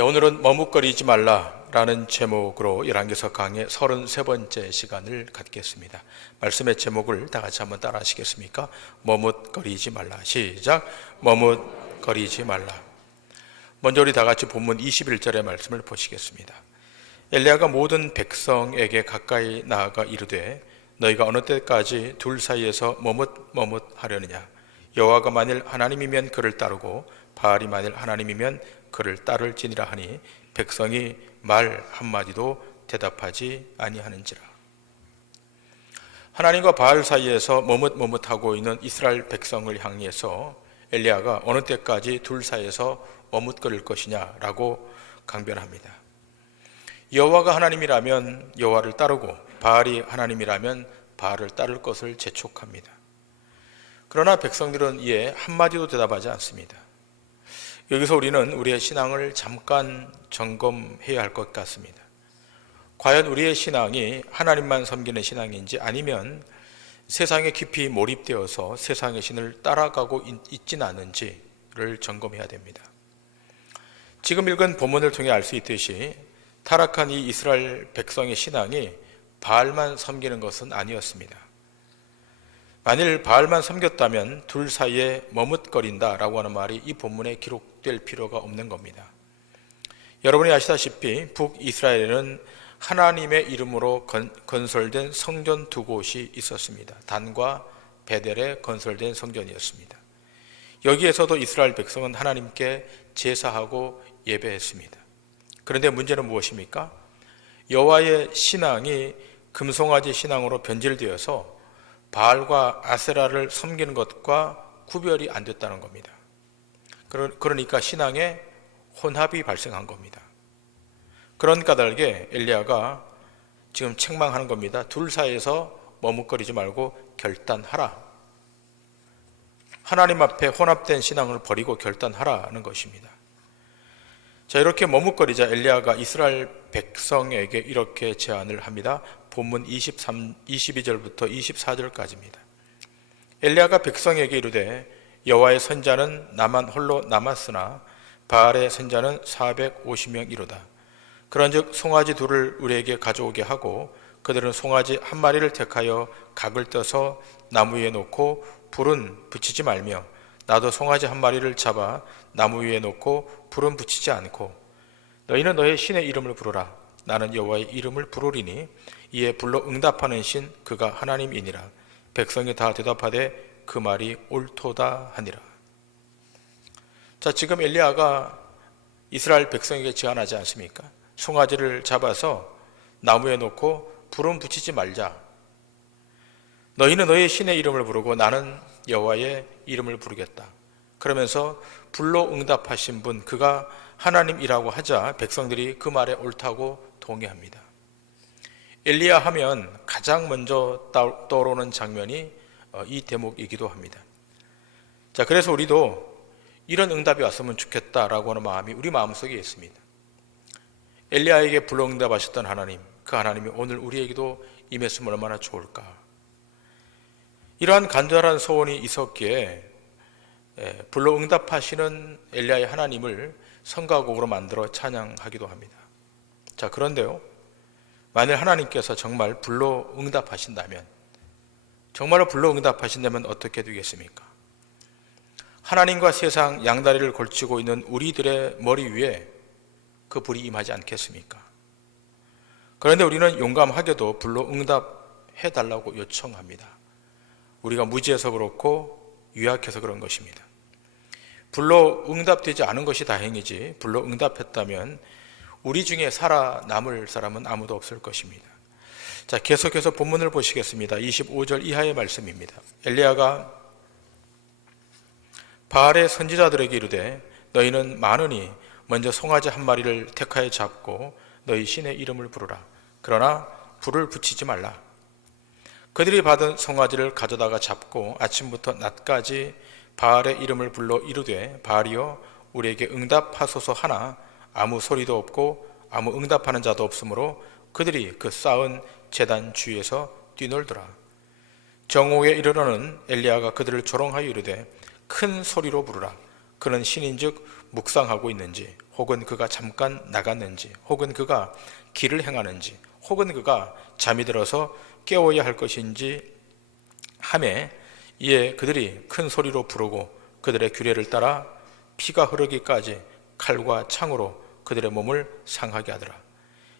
오늘은 머뭇거리지 말라라는 제목으로 열왕기서 강의 33번째 시간을 갖겠습니다. 말씀의 제목을 다 같이 한번 따라 하시겠습니까? 머뭇거리지 말라. 시작. 머뭇거리지 말라. 먼저 우리 다 같이 본문 21절의 말씀을 보시겠습니다. 엘리야가 모든 백성에게 가까이 나아가 이르되 너희가 어느 때까지 둘 사이에서 머뭇하려느냐. 여호와가 만일 하나님이면 그를 따르고 바알이 만일 하나님이면 그를 따를지니라 하니 백성이 말 한마디도 대답하지 아니하는지라. 하나님과 바알 사이에서 머뭇하고 있는 이스라엘 백성을 향해서 엘리야가 어느 때까지 둘 사이에서 머뭇거릴 것이냐라고 강변합니다. 여호와가 하나님이라면 여호와를 따르고 바알이 하나님이라면 바알을 따를 것을 재촉합니다. 그러나 백성들은 이에 한마디도 대답하지 않습니다. 여기서 우리는 우리의 신앙을 잠깐 점검해야 할 것 같습니다. 과연 우리의 신앙이 하나님만 섬기는 신앙인지 아니면 세상에 깊이 몰입되어서 세상의 신을 따라가고 있지는 않은지를 점검해야 됩니다. 지금 읽은 본문을 통해 알 수 있듯이 타락한 이 이스라엘 백성의 신앙이 바알만 섬기는 것은 아니었습니다. 만일 바알만 섬겼다면 둘 사이에 머뭇거린다라고 하는 말이 이 본문에 기록될 필요가 없는 겁니다. 여러분이 아시다시피 북이스라엘에는 하나님의 이름으로 건설된 성전 두 곳이 있었습니다. 단과 베델에 건설된 성전이었습니다. 여기에서도 이스라엘 백성은 하나님께 제사하고 예배했습니다. 그런데 문제는 무엇입니까? 여호와의 신앙이 금송아지 신앙으로 변질되어서 바알과 아세라를 섬기는 것과 구별이 안 됐다는 겁니다. 그러니까 신앙에 혼합이 발생한 겁니다. 그런 까닭에 엘리야가 지금 책망하는 겁니다. 둘 사이에서 머뭇거리지 말고 결단하라. 하나님 앞에 혼합된 신앙을 버리고 결단하라는 것입니다. 자, 이렇게 머뭇거리자 엘리야가 이스라엘 백성에게 이렇게 제안을 합니다. 본문 22절부터 24절까지입니다. 엘리야가 백성에게 이르되 여호와의 선자는 나만 홀로 남았으나 바알의 선자는 450명이로다. 그런즉 송아지 둘을 우리에게 가져오게 하고 그들은 송아지 한 마리를 택하여 각을 떠서 나무 위에 놓고 불은 붙이지 말며 나도 송아지 한 마리를 잡아 나무 위에 놓고 불은 붙이지 않고 너희는 너의 신의 이름을 부르라. 나는 여호와의 이름을 부르리니 이에 불로 응답하는 신 그가 하나님이니라. 백성이 다 대답하되 그 말이 옳도다 하니라. 자, 지금 엘리야가 이스라엘 백성에게 제안하지 않습니까? 송아지를 잡아서 나무에 놓고 불은 붙이지 말자. 너희는 너의 신의 이름을 부르고 나는 여호와의 이름을 부르겠다. 그러면서 불로 응답하신 분 그가 하나님이라고 하자 백성들이 그 말에 옳다고 동의합니다. 엘리야 하면 가장 먼저 떠오르는 장면이 이 대목이기도 합니다. 자, 그래서 우리도 이런 응답이 왔으면 좋겠다라고 하는 마음이 우리 마음속에 있습니다. 엘리야에게 불로 응답하셨던 하나님, 그 하나님이 오늘 우리에게도 임했으면 얼마나 좋을까. 이러한 간절한 소원이 있었기에 불로 응답하시는 엘리야의 하나님을 성가곡으로 만들어 찬양하기도 합니다. 자, 그런데요, 만일 하나님께서 정말 불로 응답하신다면, 정말로 불로 응답하신다면 어떻게 되겠습니까? 하나님과 세상 양다리를 걸치고 있는 우리들의 머리 위에 그 불이 임하지 않겠습니까? 그런데 우리는 용감하게도 불로 응답해달라고 요청합니다. 우리가 무지해서 그렇고 유약해서 그런 것입니다. 불로 응답되지 않은 것이 다행이지 불로 응답했다면 우리 중에 살아남을 사람은 아무도 없을 것입니다. 자, 계속해서 본문을 보시겠습니다. 25절 이하의 말씀입니다. 엘리야가 바알의 선지자들에게 이르되 너희는 많으니 먼저 송아지 한 마리를 택하여 잡고 너희 신의 이름을 부르라. 그러나 불을 붙이지 말라. 그들이 받은 송아지를 가져다가 잡고 아침부터 낮까지 바알의 이름을 불러 이르되 바알이여 우리에게 응답하소서 하나 아무 소리도 없고 아무 응답하는 자도 없으므로 그들이 그 쌓은 제단 주위에서 뛰놀더라. 정오에 이르러는 엘리야가 그들을 조롱하여 이르되 큰 소리로 부르라. 그는 신인즉 묵상하고 있는지 혹은 그가 잠깐 나갔는지, 혹은 그가 길을 행하는지, 혹은 그가 잠이 들어서 깨워야 할 것인지 하매, 이에 그들이 큰 소리로 부르고 그들의 규례를 따라 피가 흐르기까지 칼과 창으로 그들의 몸을 상하게 하더라.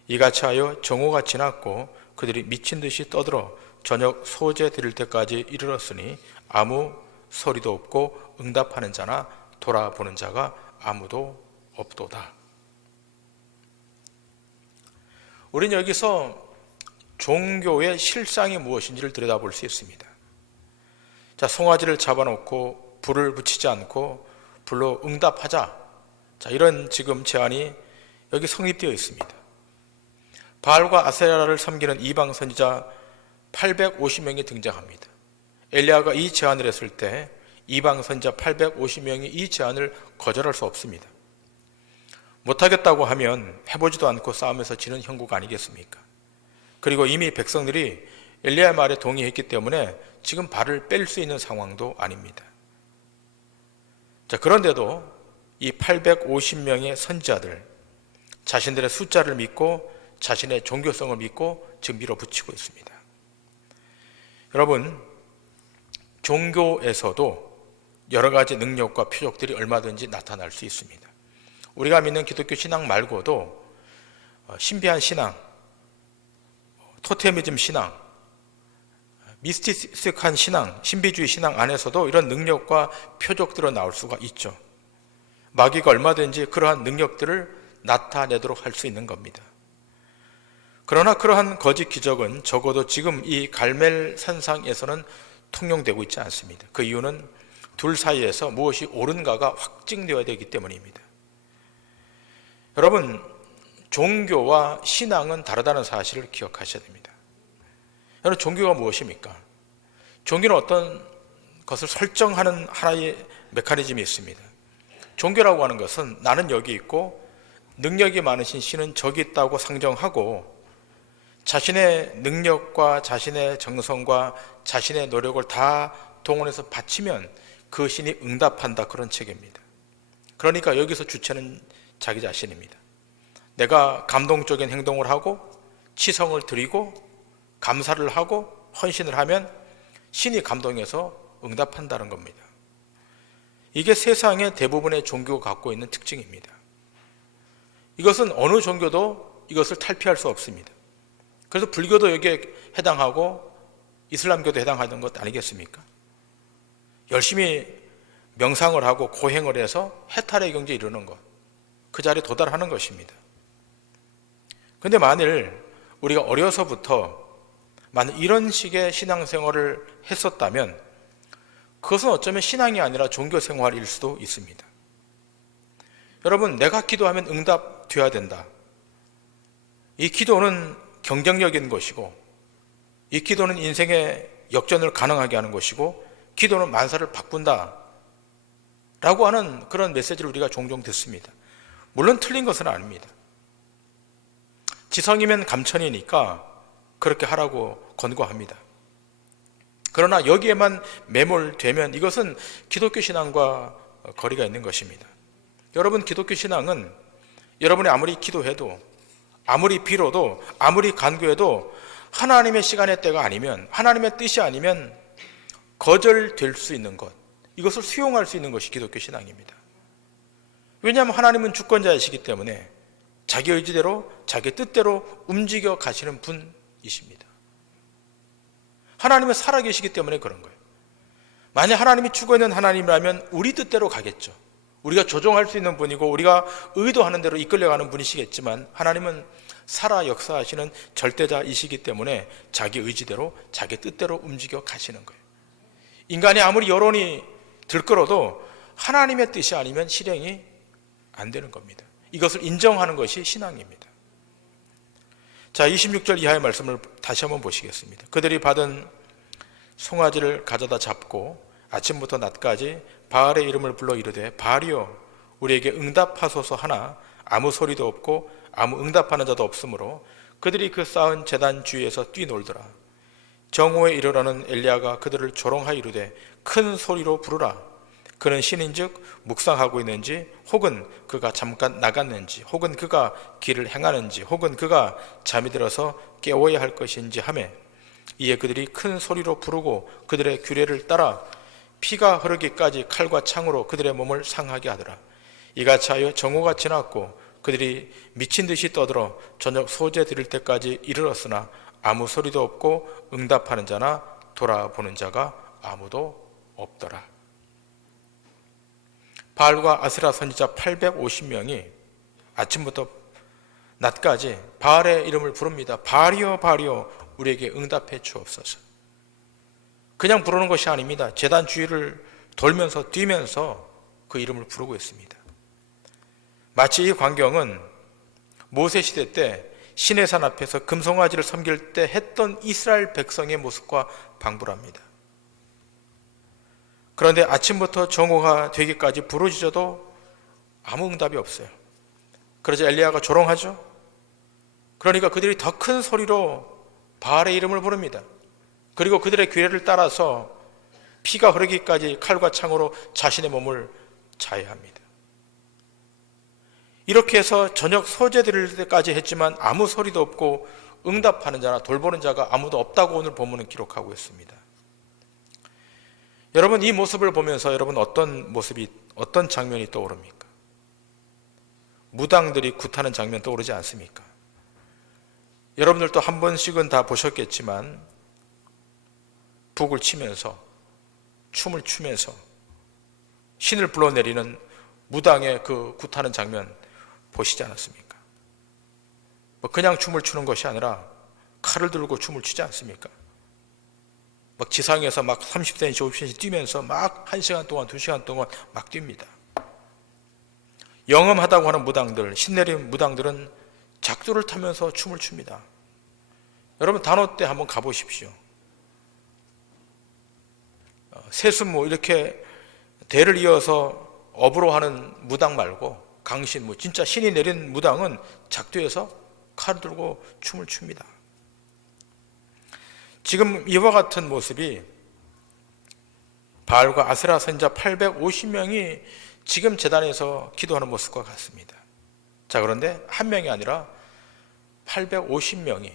이같이 하여 정오가 지났고 그들이 미친 듯이 떠들어 저녁 소제 드릴 때까지 이르렀으니 아무 소리도 없고 응답하는 자나 돌아보는 자가 아무도 없도다. 우리는 여기서 종교의 실상이 무엇인지를 들여다볼 수 있습니다. 자, 송아지를 잡아놓고 불을 붙이지 않고 불로 응답하자. 자, 이런 지금 제안이 여기 성립되어 있습니다. 바알과 아세라를 섬기는 이방 선지자 850명이 등장합니다. 엘리야가 이 제안을 했을 때 이방 선지자 850명이 이 제안을 거절할 수 없습니다. 못하겠다고 하면 해보지도 않고 싸움에서 지는 형국 아니겠습니까? 그리고 이미 백성들이 엘리야 말에 동의했기 때문에 지금 발을 뺄 수 있는 상황도 아닙니다. 자, 그런데도 이 850명의 선지자들, 자신들의 숫자를 믿고 자신의 종교성을 믿고 지금 밀어붙이고 있습니다. 여러분, 종교에서도 여러 가지 능력과 표적들이 얼마든지 나타날 수 있습니다. 우리가 믿는 기독교 신앙 말고도 신비한 신앙, 토테미즘 신앙, 미스티스틱한 신앙, 신비주의 신앙 안에서도 이런 능력과 표적들은 나올 수가 있죠. 마귀가 얼마든지 그러한 능력들을 나타내도록 할 수 있는 겁니다. 그러나 그러한 거짓 기적은 적어도 지금 이 갈멜 산상에서는 통용되고 있지 않습니다. 그 이유는 둘 사이에서 무엇이 옳은가가 확증되어야 되기 때문입니다. 여러분, 종교와 신앙은 다르다는 사실을 기억하셔야 됩니다. 여러분, 종교가 무엇입니까? 종교는 어떤 것을 설정하는 하나의 메커니즘이 있습니다. 종교라고 하는 것은 나는 여기 있고 능력이 많으신 신은 저기 있다고 상정하고 자신의 능력과 자신의 정성과 자신의 노력을 다 동원해서 바치면 그 신이 응답한다, 그런 체계입니다. 그러니까 여기서 주체는 자기 자신입니다. 내가 감동적인 행동을 하고 치성을 드리고 감사를 하고 헌신을 하면 신이 감동해서 응답한다는 겁니다. 이게 세상의 대부분의 종교가 갖고 있는 특징입니다. 이것은 어느 종교도 이것을 탈피할 수 없습니다. 그래서 불교도 여기에 해당하고 이슬람교도 해당하는 것 아니겠습니까? 열심히 명상을 하고 고행을 해서 해탈의 경지에 이르는 것, 그 자리에 도달하는 것입니다. 그런데 만일 우리가 어려서부터 만일 이런 식의 신앙생활을 했었다면 그것은 어쩌면 신앙이 아니라 종교생활일 수도 있습니다. 여러분, 내가 기도하면 응답되어야 된다. 이 기도는 경쟁력인 것이고 이 기도는 인생의 역전을 가능하게 하는 것이고 기도는 만사를 바꾼다 라고 하는 그런 메시지를 우리가 종종 듣습니다. 물론 틀린 것은 아닙니다. 지성이면 감천이니까 그렇게 하라고 권고합니다. 그러나 여기에만 매몰되면 이것은 기독교 신앙과 거리가 있는 것입니다. 여러분, 기독교 신앙은 여러분이 아무리 기도해도 아무리 빌어도 아무리 간구해도 하나님의 시간의 때가 아니면, 하나님의 뜻이 아니면 거절될 수 있는 것, 이것을 수용할 수 있는 것이 기독교 신앙입니다. 왜냐하면 하나님은 주권자이시기 때문에 자기 의지대로 자기 뜻대로 움직여 가시는 분이십니다. 하나님은 살아계시기 때문에 그런 거예요. 만약 하나님이 죽어있는 하나님이라면 우리 뜻대로 가겠죠. 우리가 조종할 수 있는 분이고 우리가 의도하는 대로 이끌려가는 분이시겠지만 하나님은 살아 역사하시는 절대자이시기 때문에 자기 의지대로 자기 뜻대로 움직여 가시는 거예요. 인간이 아무리 여론이 들끓어도 하나님의 뜻이 아니면 실행이 안 되는 겁니다. 이것을 인정하는 것이 신앙입니다. 자, 26절 이하의 말씀을 다시 한번 보시겠습니다. 그들이 받은 송아지를 가져다 잡고 아침부터 낮까지 바알의 이름을 불러 이르되 바알이여 우리에게 응답하소서 하나 아무 소리도 없고 아무 응답하는 자도 없으므로 그들이 그 쌓은 제단 주위에서 뛰놀더라. 정오에 이르러는 엘리야가 그들을 조롱하여 이르되 큰 소리로 부르라. 그는 신인즉 묵상하고 있는지, 혹은 그가 잠깐 나갔는지, 혹은 그가 길을 행하는지, 혹은 그가 잠이 들어서 깨워야 할 것인지 하매, 이에 그들이 큰 소리로 부르고 그들의 규례를 따라 피가 흐르기까지 칼과 창으로 그들의 몸을 상하게 하더라. 이같이 하여 정오가 지났고 그들이 미친 듯이 떠들어 저녁 소재 드릴 때까지 이르렀으나 아무 소리도 없고 응답하는 자나 돌아보는 자가 아무도 없더라. 바알과 아세라 선지자 850명이 아침부터 낮까지 바알의 이름을 부릅니다. 바알이여 바알이여 우리에게 응답해 주옵소서. 그냥 부르는 것이 아닙니다. 제단 주위를 돌면서 뛰면서 그 이름을 부르고 있습니다. 마치 이 광경은 모세 시대 때 시내산 앞에서 금송아지를 섬길 때 했던 이스라엘 백성의 모습과 방불합니다. 그런데 아침부터 정오가 되기까지 부르짖어도 아무 응답이 없어요. 그러자 엘리야가 조롱하죠. 그러니까 그들이 더 큰 소리로 바알의 이름을 부릅니다. 그리고 그들의 규례를 따라서 피가 흐르기까지 칼과 창으로 자신의 몸을 자해합니다. 이렇게 해서 저녁 소재 드릴 때까지 했지만 아무 소리도 없고 응답하는 자나 돌보는 자가 아무도 없다고 오늘 본문은 기록하고 있습니다. 여러분, 이 모습을 보면서 여러분 어떤 장면이 떠오릅니까? 무당들이 굿하는 장면 떠오르지 않습니까? 여러분들도 한 번씩은 다 보셨겠지만 북을 치면서 춤을 추면서 신을 불러내리는 무당의 그 굿하는 장면 보시지 않았습니까? 그냥 춤을 추는 것이 아니라 칼을 들고 춤을 추지 않습니까? 막 지상에서 막 30cm, 50cm 뛰면서 막 1시간 동안, 2시간 동안 막 뜁니다. 영험하다고 하는 무당들, 신내린 무당들은 작두를 타면서 춤을 춥니다. 여러분 단오 때 한번 가보십시오. 세순무 이렇게 대를 이어서 업으로 하는 무당 말고 강신, 진짜 신이 내린 무당은 작두에서 칼을 들고 춤을 춥니다. 지금 이와 같은 모습이 바알과 아세라 선지자 850명이 지금 제단에서 기도하는 모습과 같습니다. 자, 그런데 한 명이 아니라 850명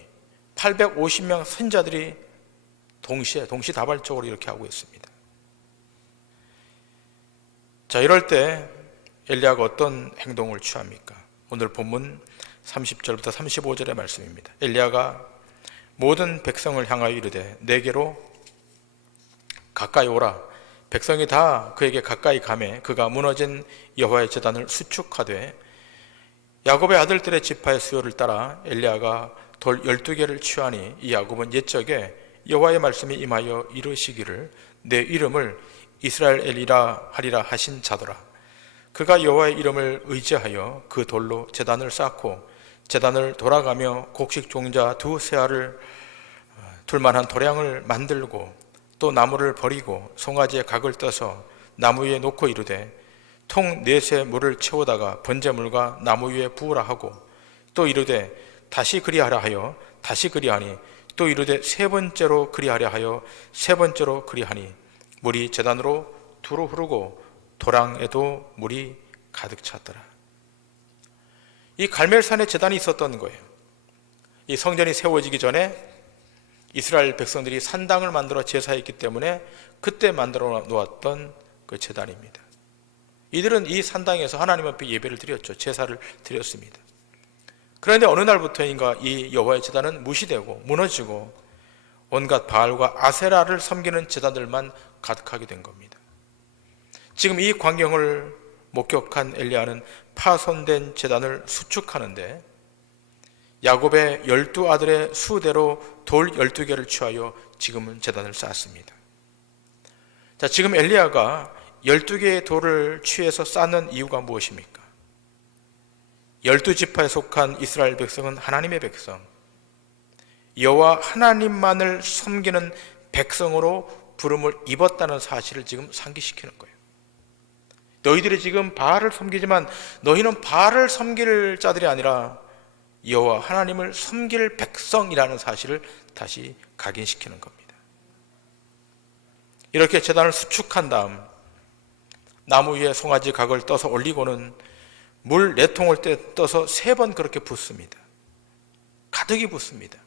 선지자들이 동시다발적으로 이렇게 하고 있습니다. 자, 이럴 때 엘리야가 어떤 행동을 취합니까? 오늘 본문 30절부터 35절의 말씀입니다. 엘리야가 모든 백성을 향하여 이르되 내게로 가까이 오라. 백성이 다 그에게 가까이 가매 그가 무너진 여호와의 제단을 수축하되, 야곱의 아들들의 지파의 수요를 따라 엘리야가 돌 12개를 취하니 이 야곱은 옛적에 여호와의 말씀이 임하여 이르시기를 내 이름을 이스라엘이라 하리라 하신 자더라. 그가 여호와의 이름을 의지하여 그 돌로 제단을 쌓고 제단을 돌아가며 곡식 종자 2세알을 둘만한 도량을 만들고 또 나무를 버리고 송아지의 각을 떠서 나무 위에 놓고 이르되 통 4새 물을 채우다가 번제물과 나무 위에 부으라 하고, 또 이르되 다시 그리하라 하여 다시 그리하니, 또 이르되 3번째로 그리하려 하여 3번째로 그리하니 물이 제단으로 두루 흐르고 도랑에도 물이 가득 찼더라. 이 갈멜산에 제단이 있었던 거예요. 이 성전이 세워지기 전에 이스라엘 백성들이 산당을 만들어 제사했기 때문에 그때 만들어 놓았던 그 제단입니다. 이들은 이 산당에서 하나님 앞에 예배를 드렸죠. 제사를 드렸습니다. 그런데 어느 날부터인가 이 여호와의 제단은 무시되고 무너지고 온갖 바알과 아세라를 섬기는 제단들만 가득하게 된 겁니다. 지금 이 광경을 목격한 엘리야는 파손된 제단을 수축하는데 야곱의 12아들의 수대로 돌 12개를 취하여 지금은 제단을 쌓았습니다. 자, 지금 엘리야가 12개의 돌을 취해서 쌓는 이유가 무엇입니까? 12지파에 속한 이스라엘 백성은 하나님의 백성, 여호와 하나님만을 섬기는 백성으로 부름을 입었다는 사실을 지금 상기시키는 거예요. 너희들이 지금 바알을 섬기지만 너희는 바알을 섬길 자들이 아니라 여호와 하나님을 섬길 백성이라는 사실을 다시 각인시키는 겁니다. 이렇게 제단을 수축한 다음 나무 위에 송아지 각을 떠서 올리고는 물 4통을 떠서 3번 그렇게 붓습니다. 가득히 붓습니다.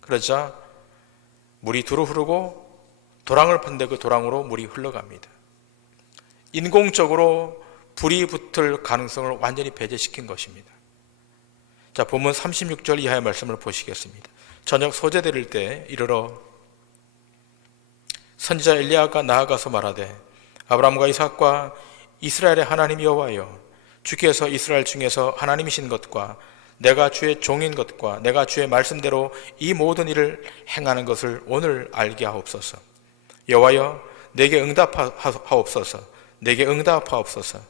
그러자 물이 두루 흐르고 도랑을 펀데 그 도랑으로 물이 흘러갑니다. 인공적으로 불이 붙을 가능성을 완전히 배제시킨 것입니다. 자, 본문 36절 이하의 말씀을 보시겠습니다. 저녁 소재 드릴 때 이르러 선지자 엘리야가 나아가서 말하되 아브라함과 이삭과 이스라엘의 하나님 여호와여, 주께서 이스라엘 중에서 하나님이신 것과 내가 주의 종인 것과 내가 주의 말씀대로 이 모든 일을 행하는 것을 오늘 알게 하옵소서. 여호와여, 내게 응답하옵소서. 내게 응답하옵소서.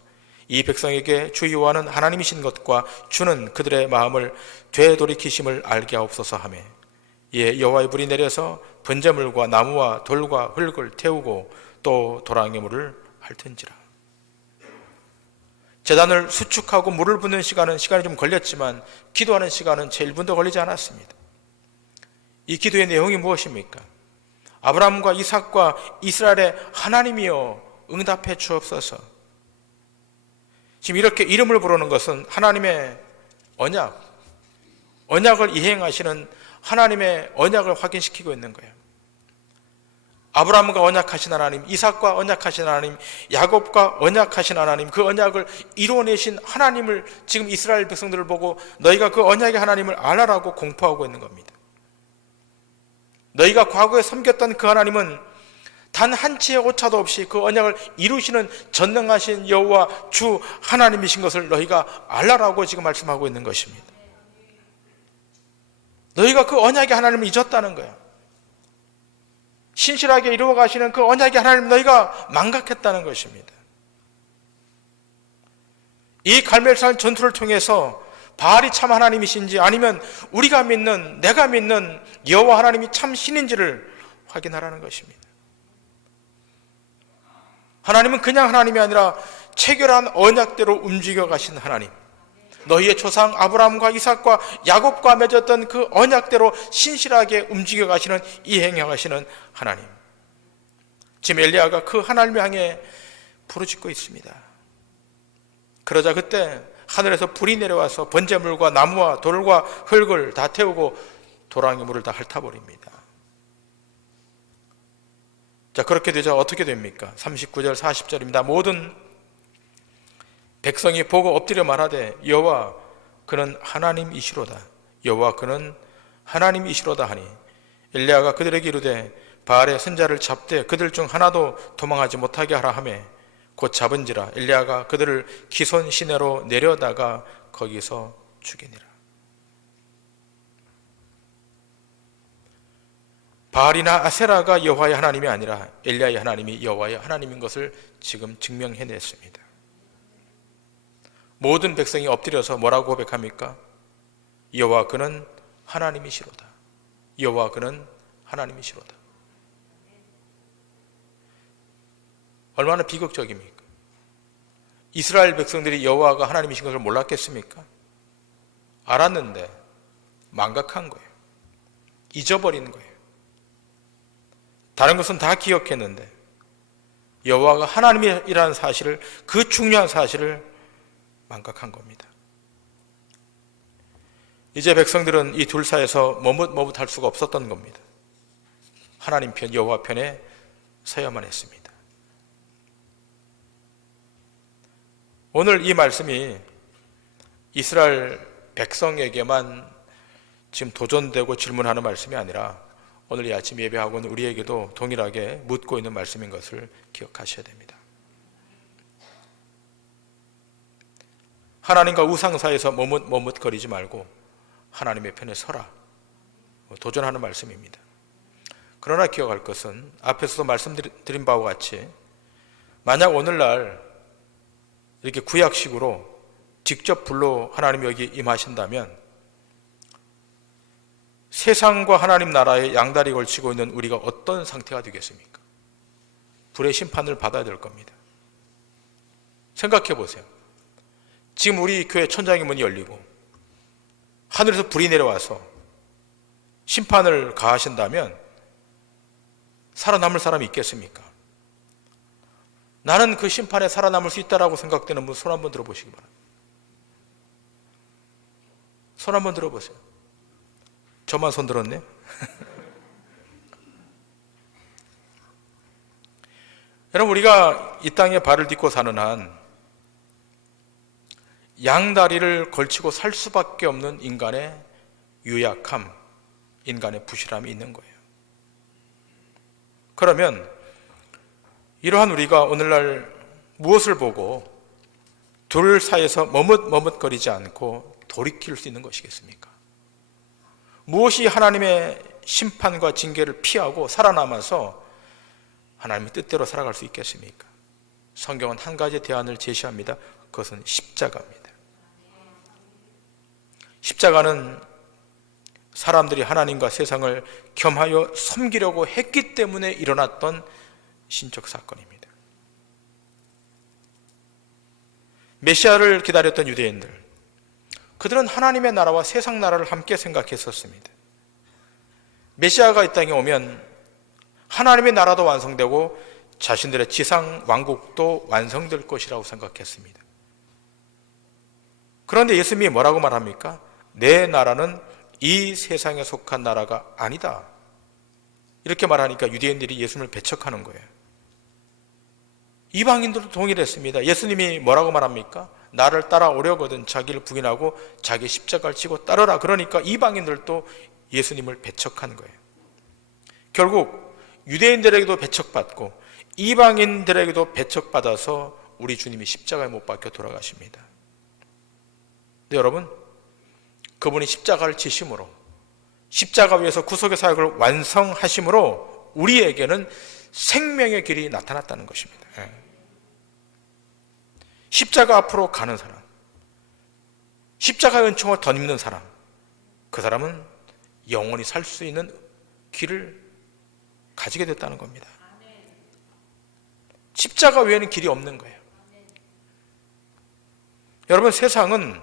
이 백성에게 주 여호와는 하나님이신 것과 주는 그들의 마음을 되돌이키심을 알게 하옵소서 하매, 이에 여호와의 불이 내려서 번제물과 나무와 돌과 흙을 태우고 또 도랑의 물을 핥은지라. 제단을 수축하고 물을 붓는 시간이 좀 걸렸지만 기도하는 시간은 채 1분도 걸리지 않았습니다. 이 기도의 내용이 무엇입니까? 아브라함과 이삭과 이스라엘의 하나님이여 응답해 주옵소서. 지금 이렇게 이름을 부르는 것은 하나님의 언약을 이행하시는 하나님의 언약을 확인시키고 있는 거예요. 아브라함과 언약하신 하나님, 이삭과 언약하신 하나님, 야곱과 언약하신 하나님, 그 언약을 이루어내신 하나님을 지금 이스라엘 백성들을 보고 너희가 그 언약의 하나님을 알아라고 공포하고 있는 겁니다. 너희가 과거에 섬겼던 그 하나님은 단 한 치의 오차도 없이 그 언약을 이루시는 전능하신 여호와 주 하나님이신 것을 너희가 알라라고 지금 말씀하고 있는 것입니다. 너희가 그 언약의 하나님을 잊었다는 거야. 신실하게 이루어 가시는 그 언약의 하나님 너희가 망각했다는 것입니다. 이 갈멜산 전투를 통해서 바알이 참 하나님이신지 아니면 우리가 믿는, 내가 믿는 여호와 하나님이 참 신인지를 확인하라는 것입니다. 하나님은 그냥 하나님이 아니라 체결한 언약대로 움직여 가신 하나님, 너희의 조상 아브라함과 이삭과 야곱과 맺었던 그 언약대로 신실하게 움직여 가시는, 이행해 가시는 하나님. 지금 엘리야가 그 하나님을 향해 부르짖고 있습니다. 그러자 그때 하늘에서 불이 내려와서 번제물과 나무와 돌과 흙을 다 태우고 도랑의 물을 다 핥아버립니다. 자, 그렇게 되자 어떻게 됩니까? 39절 40절입니다. 모든 백성이 보고 엎드려 말하되 여호와 그는 하나님이시로다. 여호와 그는 하나님이시로다 하니 엘리야가 그들에게 이르되 바알의 선자를 잡되 그들 중 하나도 도망하지 못하게 하라 하매 곧 잡은지라. 엘리야가 그들을 기손 시내로 내려다가 거기서 죽이니라. 바알이나 아세라가 여호와의 하나님이 아니라 엘리야의 하나님이 여호와의 하나님인 것을 지금 증명해냈습니다. 모든 백성이 엎드려서 뭐라고 고백합니까? 여호와 그는 하나님이시로다. 여호와 그는 하나님이시로다. 얼마나 비극적입니까? 이스라엘 백성들이 여호와가 하나님이신 것을 몰랐겠습니까? 알았는데 망각한 거예요. 잊어버린 거예요. 다른 것은 다 기억했는데 여호와가 하나님이라는 사실을, 그 중요한 사실을 망각한 겁니다. 이제 백성들은 이 둘 사이에서 머뭇할 수가 없었던 겁니다. 하나님 편, 여호와 편에 서야만 했습니다. 오늘 이 말씀이 이스라엘 백성에게만 지금 도전되고 질문하는 말씀이 아니라 오늘 이 아침 예배하고 있는 우리에게도 동일하게 묻고 있는 말씀인 것을 기억하셔야 됩니다. 하나님과 우상 사이에서 머뭇거리지 말고 하나님의 편에 서라. 도전하는 말씀입니다. 그러나 기억할 것은 앞에서도 말씀드린 바와 같이 만약 오늘날 이렇게 구약식으로 직접 불로 하나님이 여기 임하신다면 세상과 하나님 나라에 양다리 걸치고 있는 우리가 어떤 상태가 되겠습니까? 불의 심판을 받아야 될 겁니다. 생각해 보세요. 지금 우리 교회 천장의 문이 열리고 하늘에서 불이 내려와서 심판을 가하신다면 살아남을 사람이 있겠습니까? 나는 그 심판에 살아남을 수 있다라고 생각되는 분 손 한번 들어보시기 바랍니다. 손 한번 들어보세요. 저만 손 들었네. 여러분, 우리가 이 땅에 발을 딛고 사는 한 양다리를 걸치고 살 수밖에 없는 인간의 유약함, 인간의 부실함이 있는 거예요. 그러면 이러한 우리가 오늘날 무엇을 보고 둘 사이에서 머뭇머뭇거리지 않고 돌이킬 수 있는 것이겠습니까? 무엇이 하나님의 심판과 징계를 피하고 살아남아서 하나님의 뜻대로 살아갈 수 있겠습니까? 성경은 한 가지 대안을 제시합니다. 그것은 십자가입니다. 십자가는 사람들이 하나님과 세상을 겸하여 섬기려고 했기 때문에 일어났던 신적 사건입니다. 메시아를 기다렸던 유대인들, 그들은 하나님의 나라와 세상 나라를 함께 생각했었습니다. 메시아가 이 땅에 오면 하나님의 나라도 완성되고 자신들의 지상 왕국도 완성될 것이라고 생각했습니다. 그런데 예수님이 뭐라고 말합니까? 내 나라는 이 세상에 속한 나라가 아니다. 이렇게 말하니까 유대인들이 예수님을 배척하는 거예요. 이방인들도 동일했습니다. 예수님이 뭐라고 말합니까? 나를 따라오려거든 자기를 부인하고 자기 십자가를 지고 따르라. 그러니까 이방인들도 예수님을 배척한 거예요. 결국 유대인들에게도 배척받고 이방인들에게도 배척받아서 우리 주님이 십자가에 못 박혀 돌아가십니다. 근데 여러분, 그분이 십자가를 지심으로, 십자가 위에서 구속의 사역을 완성하심으로 우리에게는 생명의 길이 나타났다는 것입니다. 십자가 앞으로 가는 사람, 십자가의 은총을 덧입는 사람, 그 사람은 영원히 살 수 있는 길을 가지게 됐다는 겁니다. 십자가 외에는 길이 없는 거예요. 여러분, 세상은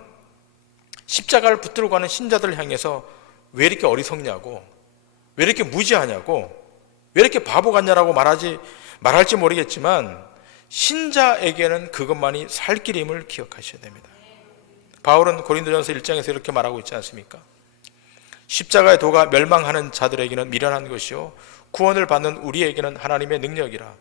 십자가를 붙들고 가는 신자들을 향해서 왜 이렇게 어리석냐고, 왜 이렇게 무지하냐고, 왜 이렇게 바보 같냐라고 말할지 모르겠지만 신자에게는 그것만이 살 길임을 기억하셔야 됩니다. 바울은 고린도전서 1장에서 이렇게 말하고 있지 않습니까? 십자가의 도가 멸망하는 자들에게는 미련한 것이요 구원을 받는 우리에게는 하나님의 능력이라.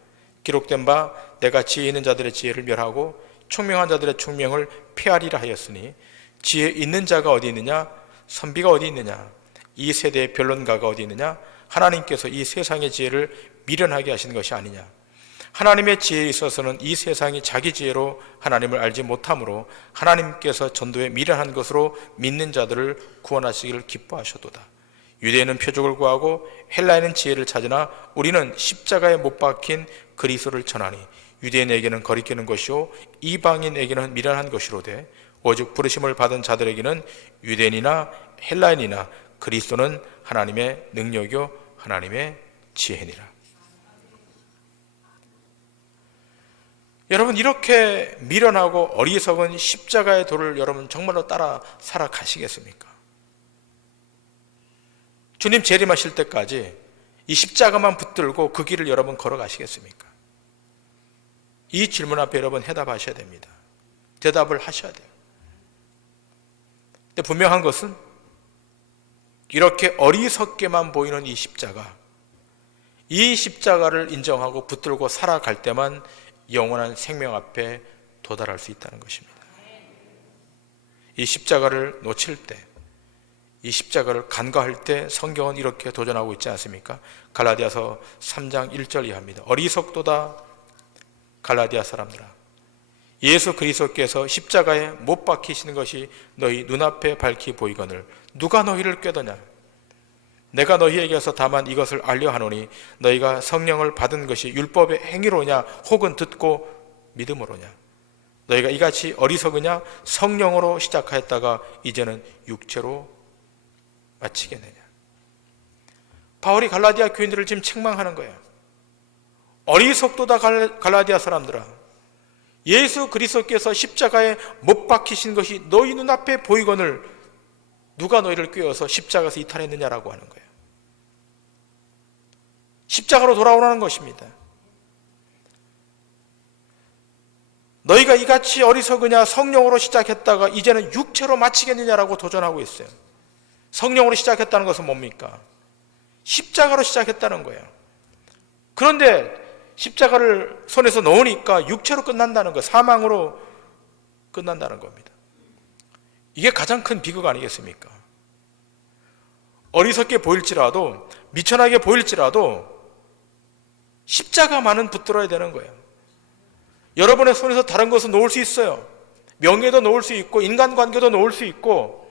기록된 바 내가 지혜 있는 자들의 지혜를 멸하고 총명한 자들의 총명을 폐하리라 하였으니 지혜 있는 자가 어디 있느냐? 선비가 어디 있느냐? 이 세대의 변론가가 어디 있느냐? 하나님께서 이 세상의 지혜를 미련하게 하신 것이 아니냐? 하나님의 지혜에 있어서는 이 세상이 자기 지혜로 하나님을 알지 못하므로 하나님께서 전도에 미련한 것으로 믿는 자들을 구원하시기를 기뻐하셨도다. 유대인은 표적을 구하고 헬라인은 지혜를 찾으나 우리는 십자가에 못 박힌 그리스도를 전하니 유대인에게는 거리끼는 것이요 이방인에게는 미련한 것이로되 오직 부르심을 받은 자들에게는 유대인이나 헬라인이나 그리스도는 하나님의 능력이요 하나님의 지혜니라. 여러분, 이렇게 미련하고 어리석은 십자가의 도를 여러분 정말로 따라 살아가시겠습니까? 주님 재림하실 때까지 이 십자가만 붙들고 그 길을 여러분 걸어가시겠습니까? 이 질문 앞에 여러분 해답하셔야 됩니다. 대답을 하셔야 돼요. 근데 분명한 것은 이렇게 어리석게만 보이는 이 십자가를 인정하고 붙들고 살아갈 때만 영원한 생명 앞에 도달할 수 있다는 것입니다. 이 십자가를 놓칠 때, 이 십자가를 간과할 때 성경은 이렇게 도전하고 있지 않습니까? 갈라디아서 3장 1절 이하입니다. 어리석도다 갈라디아 사람들아, 예수 그리스도께서 십자가에 못 박히시는 것이 너희 눈앞에 밝히 보이거늘 누가 너희를 꾀더냐? 내가 너희에게서 다만 이것을 알려 하노니 너희가 성령을 받은 것이 율법의 행위로냐 혹은 듣고 믿음으로냐? 너희가 이같이 어리석으냐? 성령으로 시작하였다가 이제는 육체로 마치겠느냐? 바울이 갈라디아 교인들을 지금 책망하는 거예요. 어리석도다 갈라디아 사람들아, 예수 그리스도께서 십자가에 못 박히신 것이 너희 눈앞에 보이거늘 누가 너희를 꾀어서 십자가에서 이탈했느냐라고 하는 거예요. 십자가로 돌아오라는 것입니다. 너희가 이같이 어리석으냐? 성령으로 시작했다가 이제는 육체로 마치겠느냐라고 도전하고 있어요. 성령으로 시작했다는 것은 뭡니까? 십자가로 시작했다는 거예요. 그런데 십자가를 손에서 놓으니까 육체로 끝난다는 거, 사망으로 끝난다는 겁니다. 이게 가장 큰 비극 아니겠습니까? 어리석게 보일지라도, 미천하게 보일지라도 십자가만은 붙들어야 되는 거예요. 여러분의 손에서 다른 것은 놓을 수 있어요. 명예도 놓을 수 있고, 인간관계도 놓을 수 있고,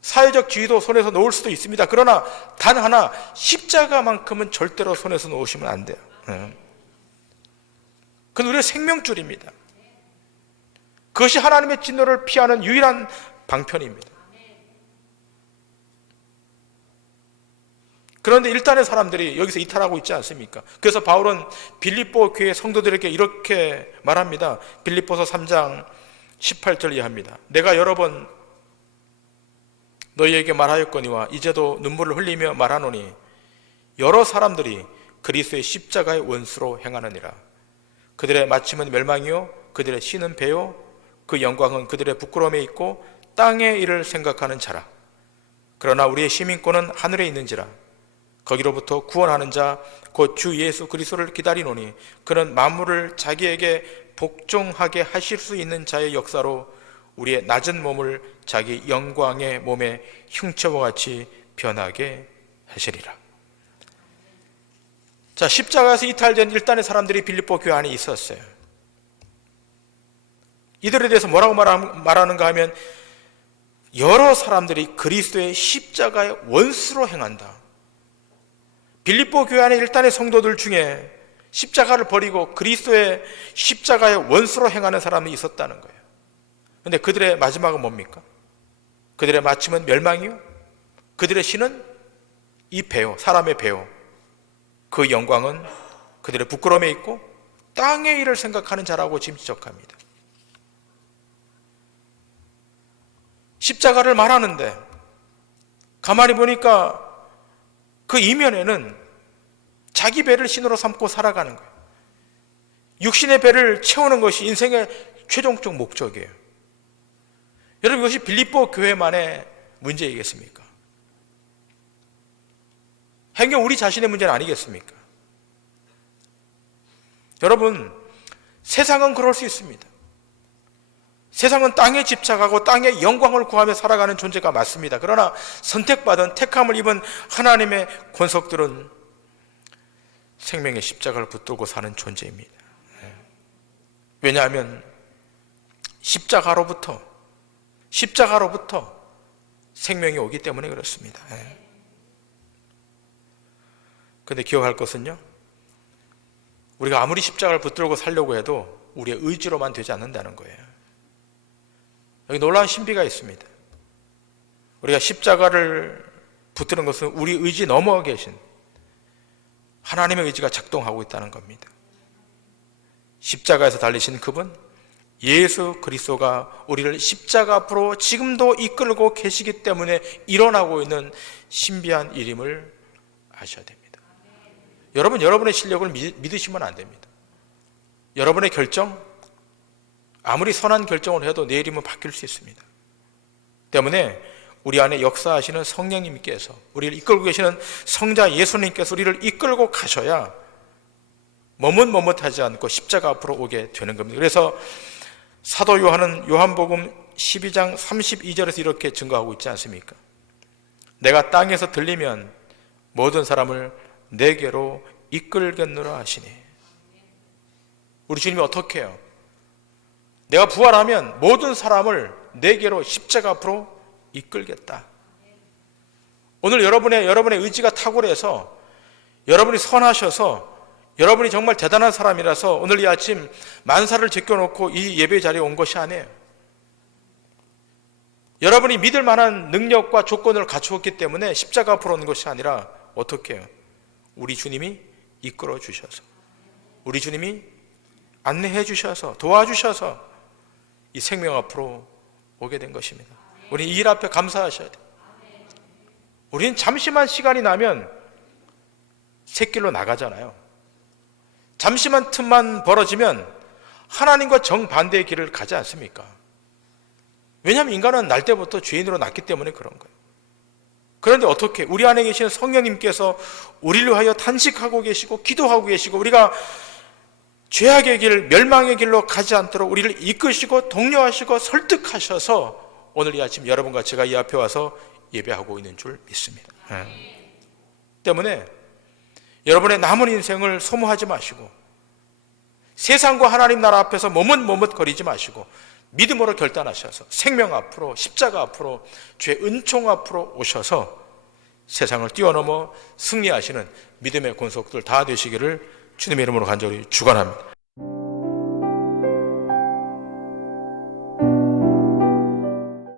사회적 지위도 손에서 놓을 수도 있습니다. 그러나 단 하나, 십자가만큼은 절대로 손에서 놓으시면 안 돼요. 그건 우리의 생명줄입니다. 그것이 하나님의 진노를 피하는 유일한 방편입니다. 그런데 일단의 사람들이 여기서 이탈하고 있지 않습니까? 그래서 바울은 빌립보 교회 성도들에게 이렇게 말합니다. 빌립보서 3장 18절 이하입니다. 내가 여러 번 너희에게 말하였거니와 이제도 눈물을 흘리며 말하노니 여러 사람들이 그리스도의 십자가의 원수로 행하느니라. 그들의 마침은 멸망이요 그들의 신은 배요 그 영광은 그들의 부끄러움에 있고 땅의 일을 생각하는 자라. 그러나 우리의 시민권은 하늘에 있는지라. 거기로부터 구원하는 자 곧 주 예수 그리스도를 기다리노니 그는 만물을 자기에게 복종하게 하실 수 있는 자의 역사로 우리의 낮은 몸을 자기 영광의 몸에 흉처와 같이 변하게 하시리라. 자, 십자가에서 이탈된 일단의 사람들이 빌립보 교회 안에 있었어요. 이들에 대해서 뭐라고 말하는가 하면 여러 사람들이 그리스도의 십자가의 원수로 행한다. 빌립보 교회 안에 일단의 성도들 중에 십자가를 버리고 그리스도의 십자가의 원수로 행하는 사람이 있었다는 거예요. 그런데 그들의 마지막은 뭡니까? 그들의 마침은 멸망이요 그들의 신은 이 배요, 사람의 배요. 그 영광은 그들의 부끄러움에 있고 땅의 일을 생각하는 자라고 지금 지적합니다. 십자가를 말하는데 가만히 보니까 그 이면에는 자기 배를 신으로 삼고 살아가는 거예요. 육신의 배를 채우는 것이 인생의 최종적 목적이에요. 여러분, 이것이 빌립보 교회만의 문제이겠습니까? 행여 우리 자신의 문제는 아니겠습니까? 여러분, 세상은 그럴 수 있습니다. 세상은 땅에 집착하고 땅의 영광을 구하며 살아가는 존재가 맞습니다. 그러나 선택받은 택함을 입은 하나님의 권속들은 생명의 십자가를 붙들고 사는 존재입니다. 왜냐하면 십자가로부터 생명이 오기 때문에 그렇습니다. 그런데 기억할 것은요, 우리가 아무리 십자가를 붙들고 살려고 해도 우리의 의지로만 되지 않는다는 거예요. 여기 놀라운 신비가 있습니다. 우리가 십자가를 붙드는 것은 우리 의지 넘어 계신 하나님의 의지가 작동하고 있다는 겁니다. 십자가에서 달리신 그분 예수 그리스도가 우리를 십자가 앞으로 지금도 이끌고 계시기 때문에 일어나고 있는 신비한 일임을 아셔야 됩니다. 여러분, 여러분의 실력을 믿으시면 안 됩니다. 여러분의 결정, 아무리 선한 결정을 해도 내일이면 바뀔 수 있습니다. 때문에 우리 안에 역사하시는 성령님께서, 우리를 이끌고 계시는 성자 예수님께서 우리를 이끌고 가셔야 머뭇머뭇하지 않고 십자가 앞으로 오게 되는 겁니다. 그래서 사도 요한은 요한복음 12장 32절에서 이렇게 증거하고 있지 않습니까? 내가 땅에서 들리면 모든 사람을 내게로 이끌겠노라 하시니. 우리 주님이 어떻게 해요? 내가 부활하면 모든 사람을 내게로 십자가 앞으로 이끌겠다. 오늘 여러분의 의지가 탁월해서, 여러분이 선하셔서, 여러분이 정말 대단한 사람이라서 오늘 이 아침 만사를 제껴놓고 이 예배 자리에 온 것이 아니에요. 여러분이 믿을 만한 능력과 조건을 갖추었기 때문에 십자가 앞으로 온 것이 아니라 어떻게 해요? 우리 주님이 이끌어 주셔서, 우리 주님이 안내해 주셔서, 도와주셔서 이 생명 앞으로 오게 된 것입니다. 우리 이 일 앞에 감사하셔야 돼요. 우리는 잠시만 시간이 나면 샛길로 나가잖아요. 잠시만 틈만 벌어지면 하나님과 정반대의 길을 가지 않습니까? 왜냐하면 인간은 날 때부터 죄인으로 났기 때문에 그런 거예요. 그런데 어떻게 우리 안에 계시는 성령님께서 우리를 위하여 탄식하고 계시고 기도하고 계시고 우리가 죄악의 길, 멸망의 길로 가지 않도록 우리를 이끄시고 독려하시고 설득하셔서 오늘 이 아침 여러분과 제가 이 앞에 와서 예배하고 있는 줄 믿습니다. 때문에 여러분의 남은 인생을 소모하지 마시고 세상과 하나님 나라 앞에서 머뭇머뭇거리지 마시고 믿음으로 결단하셔서 생명 앞으로, 십자가 앞으로, 주의 은총 앞으로 오셔서 세상을 뛰어넘어 승리하시는 믿음의 권속들 다 되시기를 주님의 이름으로 간절히 축원합니다.